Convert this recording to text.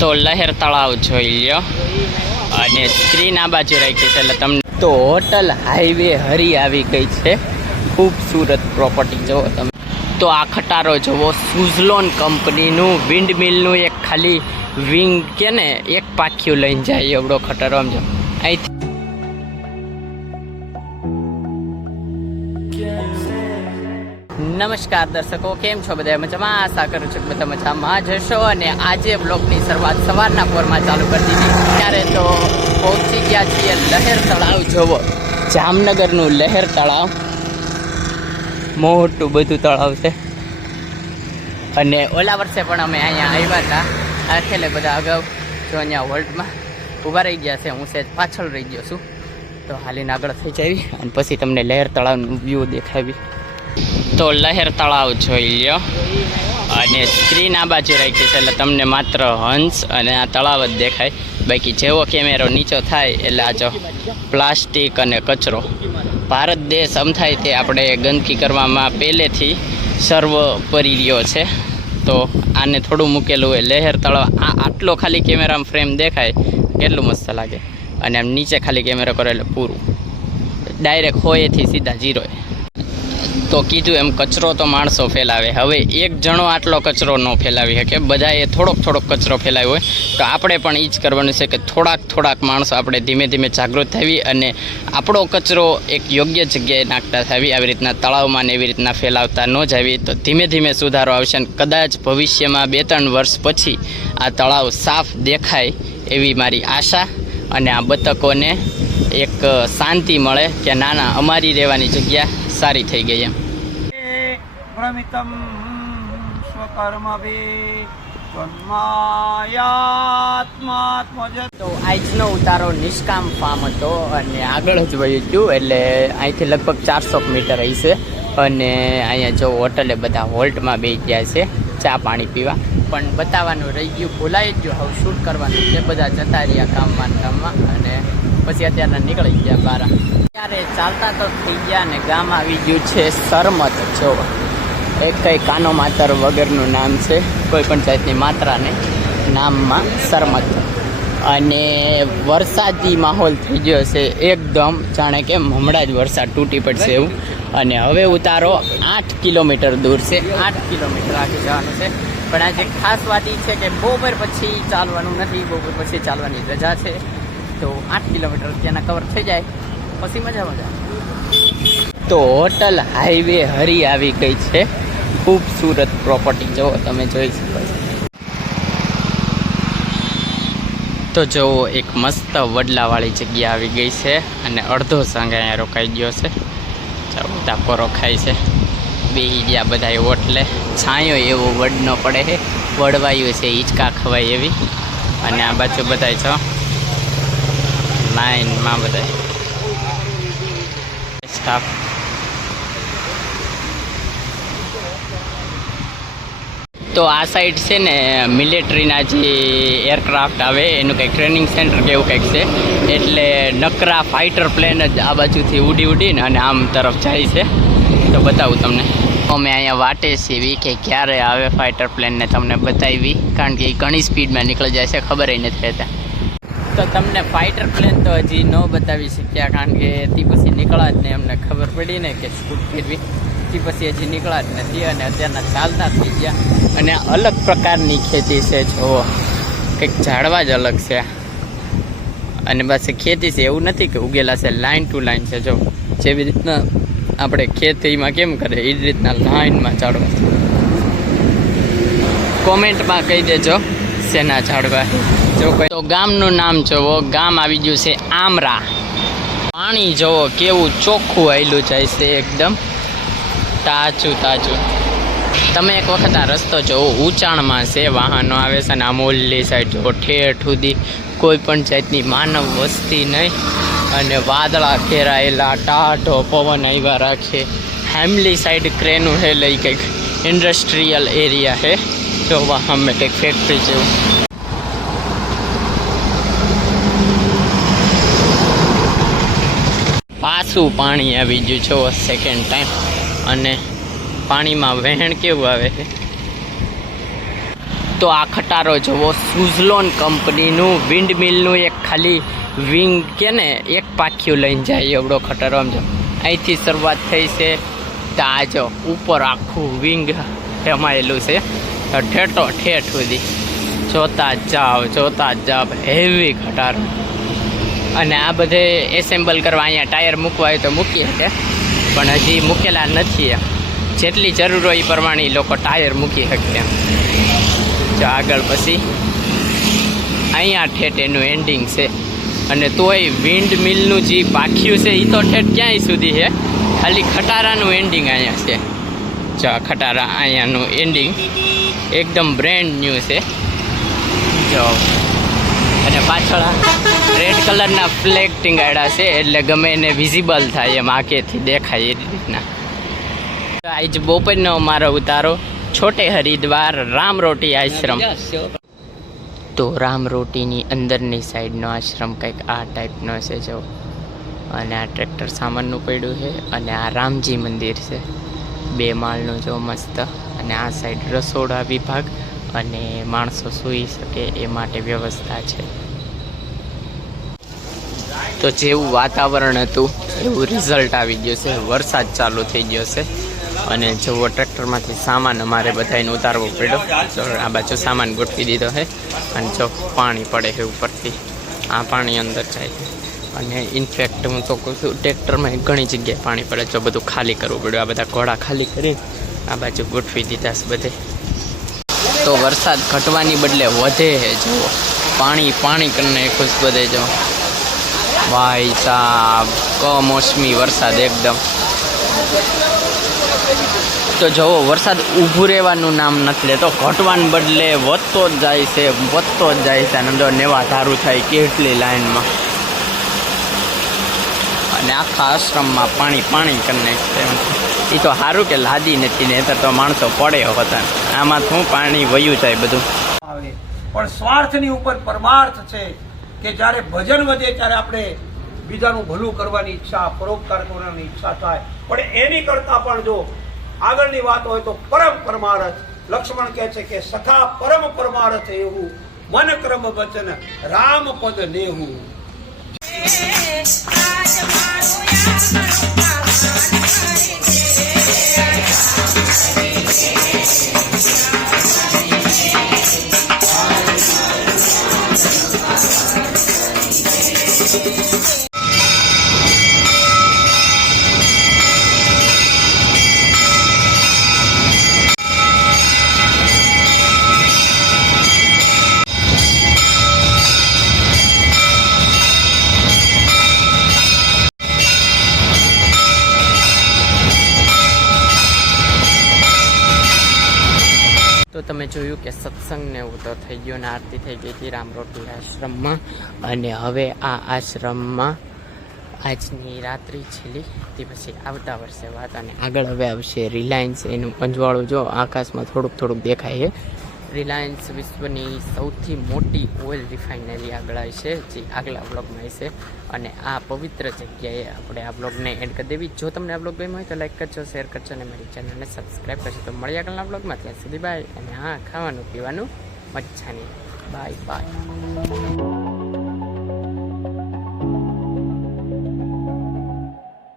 તો લહેર તળાવ જોઈ લ્યો અને સ્ક્રીન આ બાજુ રાખી છે એટલે તમને તો હોટલ હાઈવે હરી આવી ગઈ છે. ખૂબસૂરત પ્રોપર્ટી જુઓ તમે. તો આ ખટારો જુઓ, સુઝલોન કંપનીનું વિન્ડ મિલનું એક ખાલી વિંગ કે ને એક પાખ્યું લઈને જાય એવડો ખટારો. આમ જો અહીંથી નમસ્કાર દર્શકો, કેમ છો બધા? મજામાં? આશા કરું છું કે બધા મજામાં જ હશો. અને આજે બ્લોગની શરૂઆત સવારના પોરમાં ચાલુ કરી દીધી. ત્યારે તો પહોંચી ગયા છીએ લહેર તળાવ જોવો. જામનગરનું લહેર તળાવ, મોટું બધું તળાવ છે. અને ઓલા વર્ષે પણ અમે અહીંયા આવ્યા હતા. આખેલે બધા અગાઉ જો અહીંયા વર્લ્ડમાં ઊભા રહી ગયા છે. હું સેજ પાછળ રહી ગયો છું. તો હાલીને આગળ થઈ જાવી અને પછી તમને લહેર તળાવનું વ્યૂ દેખાવી. તો લહેર તળાવ જોઈ લ્યો અને સ્ક્રીન આ બાજુ રાખી છે એટલે તમને માત્ર હંસ અને આ તળાવ જ દેખાય. બાકી જેવો કેમેરો નીચો થાય એટલે આ જો પ્લાસ્ટિક અને કચરો. ભારત દેશ આમ થાય તે આપણે ગંદકી કરવામાં પહેલેથી સર્વોપરી રહ્યો છે. તો આને થોડું મૂકેલું હોય લહેર તળાવ. આટલો ખાલી કેમેરામાં ફ્રેમ દેખાય કેટલું મસ્ત લાગે. અને આમ નીચે ખાલી કેમેરો કરે એટલે પૂરું ડાયરેક્ટ હોયથી સીધા જીરો. તો કીધું એમ કચરો તો માણસો ફેલાવે. હવે એક જણો આટલો કચરો ન ફેલાવી શકે, બધાએ થોડોક કચરો ફેલાવ્યો હોય. તો આપણે પણ એ જ કરવાનું છે કે થોડાક માણસો આપણે ધીમે ધીમે જાગૃત થવી અને આપણો કચરો એક યોગ્ય જગ્યાએ નાખતા થવી. આવી રીતના તળાવમાં ને એવી રીતના ફેલાવતા ન જાવી તો ધીમે ધીમે સુધારો આવશે. અને કદાચ ભવિષ્યમાં 2-3 વર્ષ પછી આ તળાવ સાફ દેખાય એવી મારી આશા. અને આ બતકોને એક શાંતિ મળે કે ના અમારી રહેવાની જગ્યા સારી થઈ ગઈ એમ. ભ્રમિતમ સ્વકર્મભી તન્માયાત્માત્મજ. તો આજનો ઉતારો નિષ્કામ ફાર્મ હતો અને આગળ જ વયું ગયું એટલે અહીંથી લગભગ 400 મીટર હશે. અને અહીંયા જો હોટલે બધા હોલ્ટમાં બેસી ગયા છે ચા પાણી પીવા. પણ બતાવવાનું રહી ગયું, ભૂલાઈ ગયું. હવે શૂટ કરવાનું છે. બધા જતા રહ્યા કામમાં અને પછી અત્યારના નીકળી ગયા બહાર. ત્યારે ચાલતા તો થઈ ગયા અને ગામ આવી ગયું છે સરમત. જો એક કંઈ કાનો માતર વગરનું નામ છે, કોઈ પણ જાતની માત્રા નહીં નામમાં સરમત. અને વરસાદી માહોલ થઈ ગયો છે એકદમ, જાણે કે હમણાં જ વરસાદ તૂટી પડશે એવું. અને હવે ઉતારો 8 કિલોમીટર દૂર છે. 8 કિલોમીટર આગળ જવાનું છે. પણ આજે ખાસ વાત એ છે કે બપોર પછી ચાલવાનું નથી, બપોર પછી ચાલવાની રજા છે. તો 8 કિલોમીટર ત્યાંના કવર થઈ જાય પછી મજા. તો હોટલ હાઈવે હરી આવી ગઈ છે. ખૂબસૂરત પ્રોપર્ટી જુઓ તમે જોઈ શકો છો. તો જુઓ એક મસ્ત વડલાવાળી જગ્યા આવી ગઈ છે અને અડધો સંઘ અહીંયા રોકાઈ ગયો છે. બધા કોરો ખાય છે, બેસી ગયા બધા હોટલે. છાંયો એવો વડ ન પડે છે, વડવાયું છે હિંચકા ખવાય એવી. અને આ બાજુ બધા છો લાઈનમાં બધા સ્ટાફ. તો આ સાઈડ છે ને મિલિટરીના જે એરક્રાફ્ટ આવે એનું કંઈક ટ્રેનિંગ સેન્ટર કે એવું કંઈક છે. એટલે નકરા ફાઇટર પ્લેન જ આ બાજુથી ઉડીને અને આમ તરફ જાય છે. તો બતાવું તમને. અમે અહીંયા વાટે છીએ કે ક્યારે આવે ફાઇટર પ્લેનને તમને બતાવી, કારણ કે એ ઘણી સ્પીડમાં નીકળી જાય છે, ખબર નથી રહેતા. તો તમને ફાઇટર પ્લેન તો હજી ન બતાવી શક્યા, કારણ કે તે પછી નીકળ્યા જ નહીં. અમને ખબર પડી ને કે સ્કૂટ ફેરવી તે પછી હજી નીકળ્યા જ નથી. અને અત્યારના ચાલતા થઈ ગયા. અને અલગ પ્રકારની ખેતી છે જુઓ, કંઈક ઝાડવા જ અલગ છે. અને પાછી ખેતી છે એવું નથી કે ઉગેલા છે, લાઇન ટુ લાઇન છે. જો જેવી રીતના આપણે ખેતીમાં કેમ કરે એ જ રીતના લાઇનમાં ઝાડવા છે. કોમેન્ટમાં કહી દેજો શેના ઝાડવા. જો કોઈ તો ગામનું નામ જોવો, ગામ આવી ગયું છે આમરા. પાણી જોવો કેવું ચોખ્ખું આવેલું જાય છે, એકદમ તાજું. તમે એક વખત આ રસ્તો જોવો, ઊંચાણમાં છે, વાહનો આવે છે. અને આ મોલની સાઈડ જોવો ઠેઠ સુધી કોઈ પણ જાતની માનવ વસ્તી નહીં. અને વાદળા ઘેરાયેલા, ટાઢો પવન આવ્યા રાખે. હેમલી સાઈડ ક્રેનું છે, લઈ કંઈક ઇન્ડસ્ટ્રીયલ એરિયા છે. જોવા અમે કંઈક ફેક્ટરી જેવું. પાછું પાણી આવી ગયું છે સેકન્ડ ટાઈમ. અને પાણીમાં વહેણ કેવું આવે છે. તો આ ખટારો જુઓ, સુઝલોન કંપનીનું વિન્ડ મિલનું એક ખાલી વિંગ કે ને એક પાખ્યું લઈને જાય એવડો ખટારો. આમ જો અહીંથી શરૂઆત થઈ છે તો આ જો ઉપર આખું વિંગ જમાયેલું છે ઠેઠો ઠેઠ સુધી. જોતા જ જાવ હેવી ખટારો. અને આ બધે એસેમ્બલ કરવા અહીંયા ટાયર મૂકવા હોય તો મૂકીએ છે, પણ હજી મૂકેલા નથી. જેટલી જરૂર હોય એ પ્રમાણે લોકો ટાયર મૂકી શકે એમ. જો આગળ પછી અહીંયા ઠેઠ એનું એન્ડિંગ છે. અને તોય વિન્ડ મિલનું જે પાખ્યું છે એ તો ઠેઠ ક્યાંય સુધી છે, ખાલી ખટારાનું એન્ડિંગ અહીંયા છે. જો ખટારા અહીંયાનું એન્ડિંગ એકદમ બ્રેન્ડ ન્યૂ છે. જો અને પાછળ રેડ કલરના ફ્લેગ ટીંગાડ્યા છે, એટલે ગમે એને વિઝિબલ થાય એમ આંખેથી દેખાય એ રીતના. આજ બપોરનો મારો ઉતારો છોટે હરિદ્વાર રામરોટી આશ્રમ. તો રામરોટીની અંદરની સાઈડનો આશ્રમ કંઈક આ ટાઈપનો છે જો. અને આ ટ્રેક્ટર સામાનનું પડ્યું છે, અને આ રામજી મંદિર છે 2 માળનું જો મસ્ત. અને આ સાઈડ રસોડા વિભાગ અને માણસો સૂઈ શકે એ માટે વ્યવસ્થા છે. તો જેવું વાતાવરણ હતું એવું રિઝલ્ટ આવી ગયું છે. વરસાદ ચાલુ થઈ ગયો છે. અને જેવો ટ્રેક્ટરમાંથી સામાન અમારે બધાને ઉતારવો પડ્યો. તો આ બાજુ સામાન ગોઠવી દીધો છે. અને જો પાણી પડે છે ઉપરથી, આ પાણી અંદર જાય છે. અને ઇનફેક્ટ હું તો કહું છું ટ્રેક્ટરમાં ઘણી જગ્યાએ પાણી પડે. જો બધું ખાલી કરવું પડ્યું. આ બધા ઘોડા ખાલી કરી આ બાજુ ગોઠવી દીધા છે બધે. તો વરસાદ ઘટવાની બદલે વધે છે. જુઓ પાણી કરી નાખ્યું છે બધે. જો ભાઈ સાહેબ કમોસમી વરસાદ એકદમ. તો જુઓ વરસાદ ઊભું રહેવાનું નામ નથી લેતો, ઘટવાને બદલે વધતો જ જાય છે. અને અંદર નેવા ધારું થાય કેટલી લાઈનમાં. અને આખા આશ્રમમાં પાણી કરી નાખશે. એ તો સારું કે લાદી નથી, નહીતર તો માણસો પડે હતા. આમાં શું પાણી વયું જાય બધું. પણ સ્વાર્થની ઉપર પરમાર્થ છે કે જ્યારે ભજન વધે ત્યારે આપણે બીજાનું ભલું કરવાની ઈચ્છા, પરોપકાર કરવાની ઈચ્છા થાય. પણ એની કરતા પણ જો આગળની વાત હોય તો પરમ પરમાર્થ. લક્ષ્મણ કહે છે કે સખા પરમ પરમાર્થ એવું, મન ક્રમ વચન રામ પદ લેવું. તો તમે જોયું કે સત્સંગને એવું તો થઈ ગયો ને આરતી થઈ ગઈ હતી રામરોટી આશ્રમમાં. અને હવે આ આશ્રમમાં આજની રાત્રિ છેલ્લી તે પછી આવતા વર્ષે વાત. અને આગળ હવે આવશે રિલાયન્સ. એનું પંજવાળું જો આકાશમાં થોડુંક દેખાય છે. રિલાયન્સ વિશ્વની સૌથી મોટી ઓઇલ રિફાઇનરી આગળ છે, જે આગલા બ્લોગમાં છે. અને આ પવિત્ર જગ્યાએ આપણે આ બ્લોગને એડ કરી દેવી. જો તમને આ બ્લોગ ગમ્યો હોય તો લાઈક કરજો, શેર કરજો અને મારી ચેનલને સબસ્ક્રાઈબ કરજો. તો મળીએ આગળના બ્લોગમાં. ત્યાં સુધી બાય. અને હા, ખાવાનું પીવાનું મજાની. બાય.